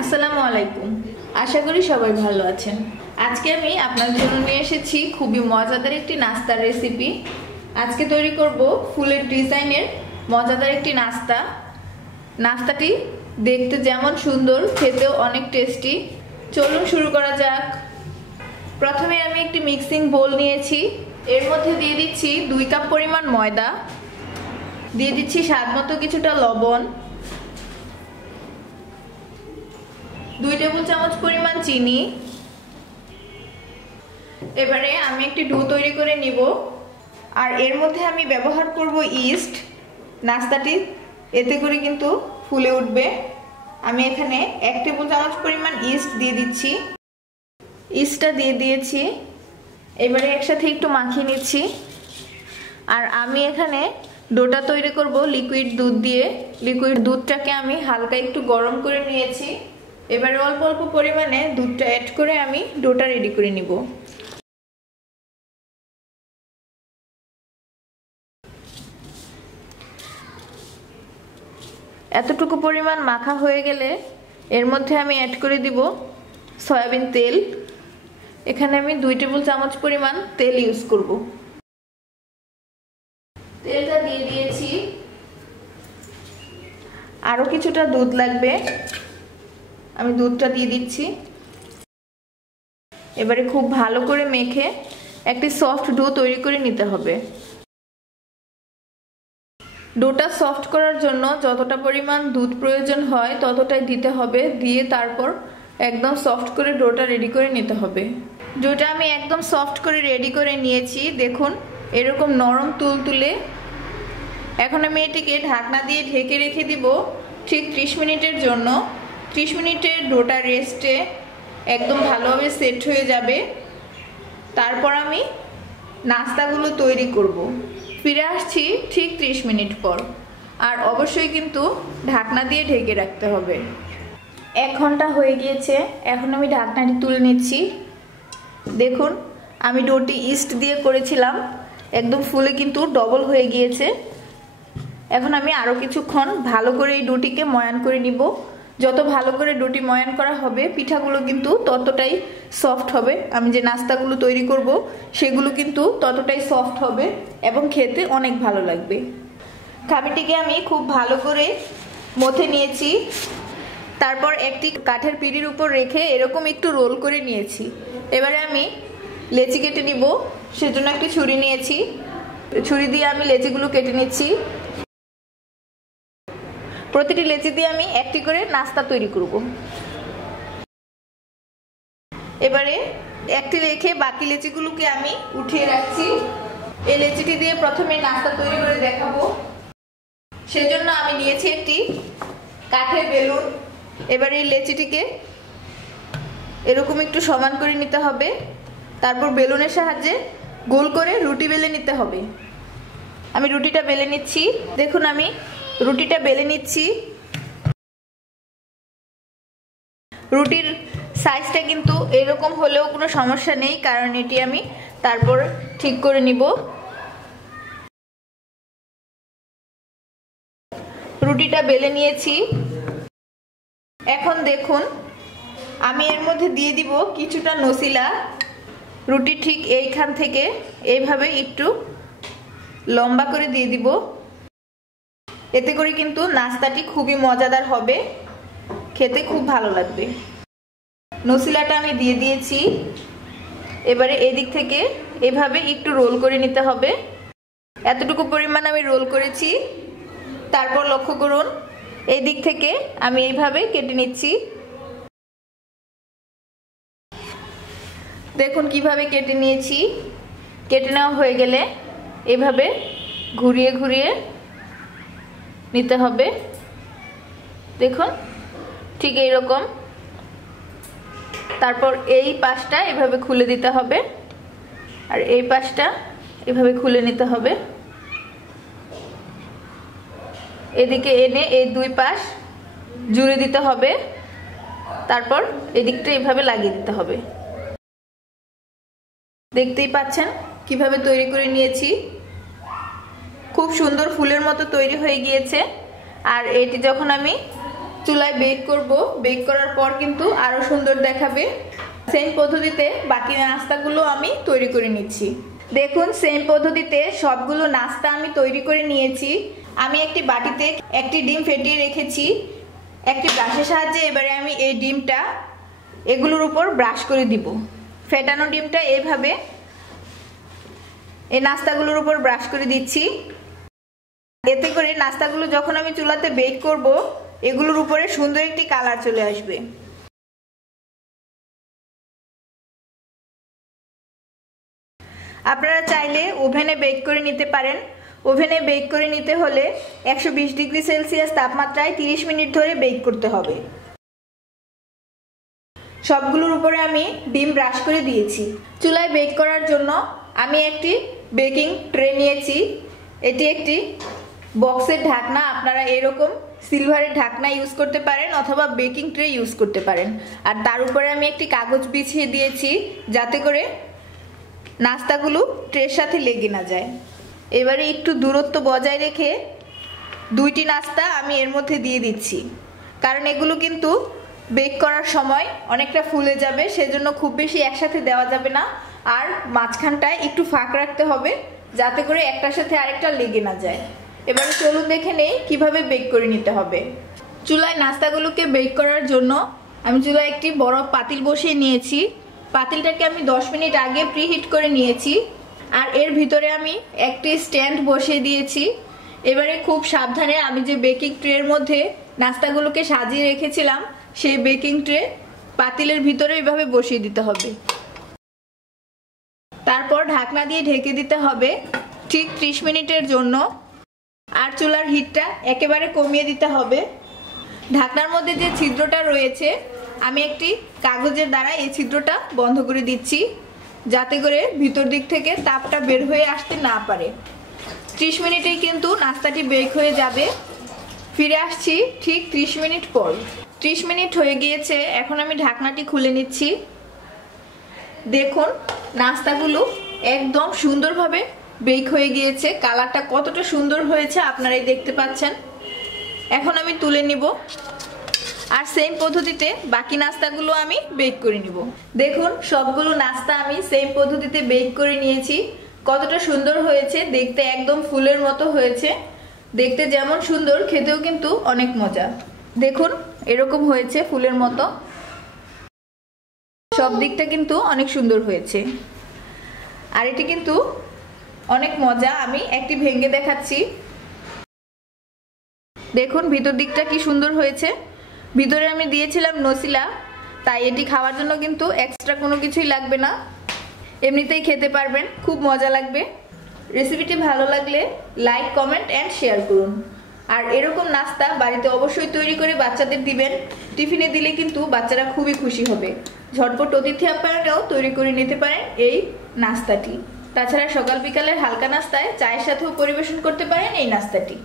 আসসালামু আলাইকুম। আশা করি সবাই ভালো আছেন। আজকে আমি আপনাদের জন্য নিয়ে এসেছি খুবই মজাদার একটি নাস্তার রেসিপি। আজকে তৈরি করব ফুলের ডিজাইনের মজাদার একটি নাস্তা। নাস্তাটি দেখতে যেমন সুন্দর, খেতেও অনেক টেস্টি। চলুন শুরু করা যাক। প্রথমে আমি একটি মিক্সিং বোল নিয়েছি। এর মধ্যে দিয়ে দিচ্ছি 2 কাপ পরিমাণ ময়দা, দিয়ে দিচ্ছি স্বাদমতো কিছুটা লবণ, 2 টেবিল চামচ পরিমাণ চিনি। এবারে আমি একটি ডো তৈরি করে নিব। আর এর মধ্যে আমি ব্যবহার করব ইস্ট। নাস্তাটি এতে করে কিন্তু ফুলে উঠবে। আমি এখানে 1 টেবিল চামচ পরিমাণ ইস্ট দিয়ে দিচ্ছি। ইস্টটা দিয়ে দিয়েছি। এবারে একসাথে একটু মাখিয়ে নিচ্ছি। আর আমি এখানে ডোটা তৈরি করব লিকুইড দুধ দিয়ে। লিকুইড দুধটাকে আমি হালকা একটু গরম করে নিয়েছি। এবারে অল্প অল্প পরিমাণে দুধটা অ্যাড করে আমি ডোটা রেডি করে নিব। এতটুকু পরিমাণ মাখা হয়ে গেলে এর মধ্যে আমি অ্যাড করে দিব সয়াবিন তেল। এখানে আমি 2 টেবিল চামচ পরিমাণ তেল ইউজ করব। তেলটা দিয়ে দিয়েছি। আরো কিছুটা দুধ লাগবে, আমি দুধটা দিয়ে দিচ্ছি। এবারে খুব ভালো করে মেখে একটি সফট ডো তৈরি করে নিতে হবে। ডোটা সফট করার জন্য যতটা পরিমাণ দুধ প্রয়োজন হয় ততটাই দিতে হবে। দিয়ে তারপর একদম সফট করে ডোটা রেডি করে নিতে হবে। ডোটা আমি একদম সফট করে রেডি করে নিয়েছি। দেখুন এরকম নরম তুলতুলে। এখন আমি এটিকে ঢাকনা দিয়ে ঢেকে রেখে দিব ঠিক 30 মিনিটের জন্য। 30 মিনিটের ডোটা রেস্টে একদম ভালোভাবে সেট হয়ে যাবে। তারপর আমি নাস্তাগুলো তৈরি করব। ফিরে আসছি ঠিক 30 মিনিট পর। আর অবশ্যই কিন্তু ঢাকনা দিয়ে ঢেকে রাখতে হবে। 1 ঘন্টা হয়ে গিয়েছে। এখন আমি ঢাকনাটি তুলে নিচ্ছি। দেখুন আমি ডোটি ইস্ট দিয়ে করেছিলাম, একদম ফুলে কিন্তু ডবল হয়ে গিয়েছে। এখন আমি আরও কিছুক্ষণ ভালো করে এই ডোটিকে ময়ান করে নিব। যত ভালো করে ডোটি ময়ান করা হবে পিঠাগুলো কিন্তু ততটাই সফট হবে। আমি যে নাস্তাগুলো তৈরি করব সেগুলো কিন্তু ততটাই সফট হবে এবং খেতে অনেক ভালো লাগবে। খামিটিকে আমি খুব ভালো করে মথে নিয়েছি। তারপর একটি কাঠের পিঁড়ির উপর রেখে এরকম একটু রোল করে নিয়েছি। এবারে আমি লেচি কেটে নিব। সেজন্য একটি ছুরি নিয়েছি। ছুরি দিয়ে আমি লেচিগুলো কেটে নিচ্ছি। প্রতিটি লেচি দিয়ে আমি একটি করে নাস্তা তৈরি করব। এবারে একটি রেখে বাকি লেচিগুলোকে আমি উঠিয়ে রাখছি। এই লেচিটি দিয়ে প্রথমে নাস্তা তৈরি করে দেখাবো। সেজন্য আমি নিয়েছি একটি কাঠের বেলুন। এবারে এই লেচিটিকে এরকম একটু সমান করে নিতে হবে। তারপর বেলুনের সাহায্যে গোল করে রুটি বেলে নিতে হবে। আমি রুটিটা বেলে নিচ্ছি। দেখুন আমি রুটিটা বেলে নিচ্ছি। রুটির সাইজটা কিন্তু এরকম হলেও কোনো সমস্যা নেই, কারণ এটি আমি তারপর ঠিক করে নিব। রুটিটা বেলে নিয়েছি। এখন দেখুন আমি এর মধ্যে দিয়ে দিব কিছুটা নসিলা। রুটি ঠিক এইখান থেকে এইভাবে একটু লম্বা করে দিয়ে দিব। এতে করে কিন্তু নাস্তাটি খুবই মজাদার হবে, খেতে খুব ভালো লাগবে। নসিলাটা আমি দিয়ে দিয়েছি। এবারে এই দিক থেকে এভাবে একটু রোল করে নিতে হবে। এতটুকু পরিমাণ আমি রোল করেছি। তারপর লক্ষ্য করুন এই দিক থেকে আমি এইভাবে কেটে নিচ্ছি। দেখুন কিভাবে কেটে নিয়েছি। কেটে নেওয়া হয়ে গেলে এভাবে ঘুরিয়ে ঘুরিয়ে নিতে হবে। দেখুন ঠিক এইরকম। তারপর এই পাশটা এভাবে খুলে দিতে হবে আর এই পাশটা এভাবে খুলে নিতে হবে। এদিকে এনে এই 2 পাশ জুড়ে দিতে হবে। তারপর এদিকটা এভাবে লাগিয়ে দিতে হবে। দেখতেই পাচ্ছেন কিভাবে তৈরি করে নিয়েছি। খুব সুন্দর ফুলের মতো তৈরি হয়ে গিয়েছে। আর এটি যখন আমি চুলায় বেক করব। বেক করার পর কিন্তু আরো সুন্দর দেখাবে। সেম পদ্ধতিতে বাকি নাস্তাগুলো আমি তৈরি করে নিচ্ছি। দেখুন সেম পদ্ধতিতে সবগুলো নাস্তা আমি তৈরি করে নিয়েছি। আমি একটি বাটিতে একটি ডিম ফেটিয়ে রেখেছি। একটি ব্রাশের সাহায্যে এবারে আমি এই ডিমটা এগুলোর উপর ব্রাশ করে দিব। ফেটানো ডিমটা এইভাবে এই নাস্তাগুলোর উপর ব্রাশ করে দিচ্ছি। এতে করে নাস্তাগুলো যখন আমি চুলাতে বেক করব এগুলোর উপরে সুন্দর একটি কালার চলে আসবে। আপনারা চাইলে ওভেনে বেক করে নিতে পারেন। ওভেনে বেক করে নিতে হলে 120 ডিগ্রি সেলসিয়াস তাপমাত্রায় 30 মিনিট ধরে বেক করতে হবে। সবগুলোর উপরে আমি ডিম ব্রাশ করে দিয়েছি। চুলায় বেক করার জন্য আমি একটি বেকিং ট্রে নিয়েছি। এটি একটি বক্সের ঢাকনা। আপনারা এরকম সিলভারের ঢাকনা ইউজ করতে পারেন অথবা বেকিং ট্রে ইউজ করতে পারেন। আর তার উপরে আমি একটি কাগজ বিছিয়ে দিয়েছি যাতে করে নাস্তাগুলো ট্রের সাথে লেগে না যায়। এবারে একটু দূরত্ব বজায় রেখে দুইটি নাস্তা আমি এর মধ্যে দিয়ে দিচ্ছি, কারণ এগুলো কিন্তু বেক করার সময় অনেকটা ফুলে যাবে, সেজন্য খুব বেশি একসাথে দেওয়া যাবে না। আর মাঝখানটায় একটু ফাঁক রাখতে হবে যাতে করে একটার সাথে আরেকটা লেগে না যায়। এবারে চলুন দেখে নেই কিভাবে বেক করে নিতে হবে। চুলায় নাস্তাগুলোকে বেক করার জন্য আমি চুলায় একটি বড় পাতিল বসিয়ে নিয়েছি। পাতিলটাকে আমি 10 মিনিট আগে প্রিহিট করে নিয়েছি। আর এর ভিতরে আমি একটি স্ট্যান্ড বসিয়ে দিয়েছি। এবারে খুব সাবধানে আমি যে বেকিং ট্রের মধ্যে নাস্তাগুলোকে সাজিয়ে রেখেছিলাম সেই বেকিং ট্রে পাতিলের ভিতরে এইভাবে বসিয়ে দিতে হবে। তারপর ঢাকনা দিয়ে ঢেকে দিতে হবে ঠিক 30 মিনিটের জন্য। আর চুলার হিটটা একেবারে কমিয়ে দিতে হবে। ঢাকনার মধ্যে যে ছিদ্রটা রয়েছে আমি একটি কাগজের দ্বারা এই ছিদ্রটা বন্ধ করে দিচ্ছি যাতে করে ভিতর দিক থেকে তাপটা বের হয়ে আসতে না পারে। 30 মিনিটেই কিন্তু নাস্তাটি বেক হয়ে যাবে। ফিরে আসছি ঠিক 30 মিনিট পর। 30 মিনিট হয়ে গিয়েছে। এখন আমি ঢাকনাটি খুলে নিচ্ছি। দেখুন নাস্তাগুলো একদম সুন্দরভাবে বেক হয়ে গিয়েছে। কালারটা কতটা সুন্দর হয়েছে আপনারাই দেখতে পাচ্ছেন। এখন আমি তুলে নিব আর সেম পদ্ধতিতে বাকি নাস্তাগুলো আমি বেক করে নিব। দেখুন সবগুলো নাস্তা আমি সেম পদ্ধতিতে বেক করে নিয়েছি। কতটা সুন্দর হয়েছে দেখতে, একদম ফুলের মতো হয়েছে। দেখতে যেমন সুন্দর খেতেও কিন্তু অনেক মজা। দেখুন এরকম হয়েছে ফুলের মতো। সব দিকটা কিন্তু অনেক সুন্দর হয়েছে। আর এটি কিন্তু অনেক মজা। আমি একটি ভেঙে দেখাচ্ছি। দেখুন ভিতর দিকটা কি সুন্দর হয়েছে। ভিতরে আমি দিয়েছিলাম নসিলা, তাই এটি খাওয়ার জন্য কিন্তু এক্সট্রা কোনো কিছুই লাগবে না, এমনিতেই খেতে পারবেন, খুব মজা লাগবে। রেসিপিটি ভালো লাগলে লাইক, কমেন্ট অ্যান্ড শেয়ার করুন। আর এরকম নাস্তা বাড়িতে অবশ্যই তৈরি করে বাচ্চাদের দিবেন। টিফিনে দিলে কিন্তু বাচ্চারা খুবই খুশি হবে। ঝটপট অতিথি আপ্যায়নেও তৈরি করে নিতে পারেন এই নাস্তাটি। তাছাড়া সকাল বিকালের হালকা নাস্তায় চায়ের সাথেও পরিবেশন করতে পারেন এই নাস্তাটি।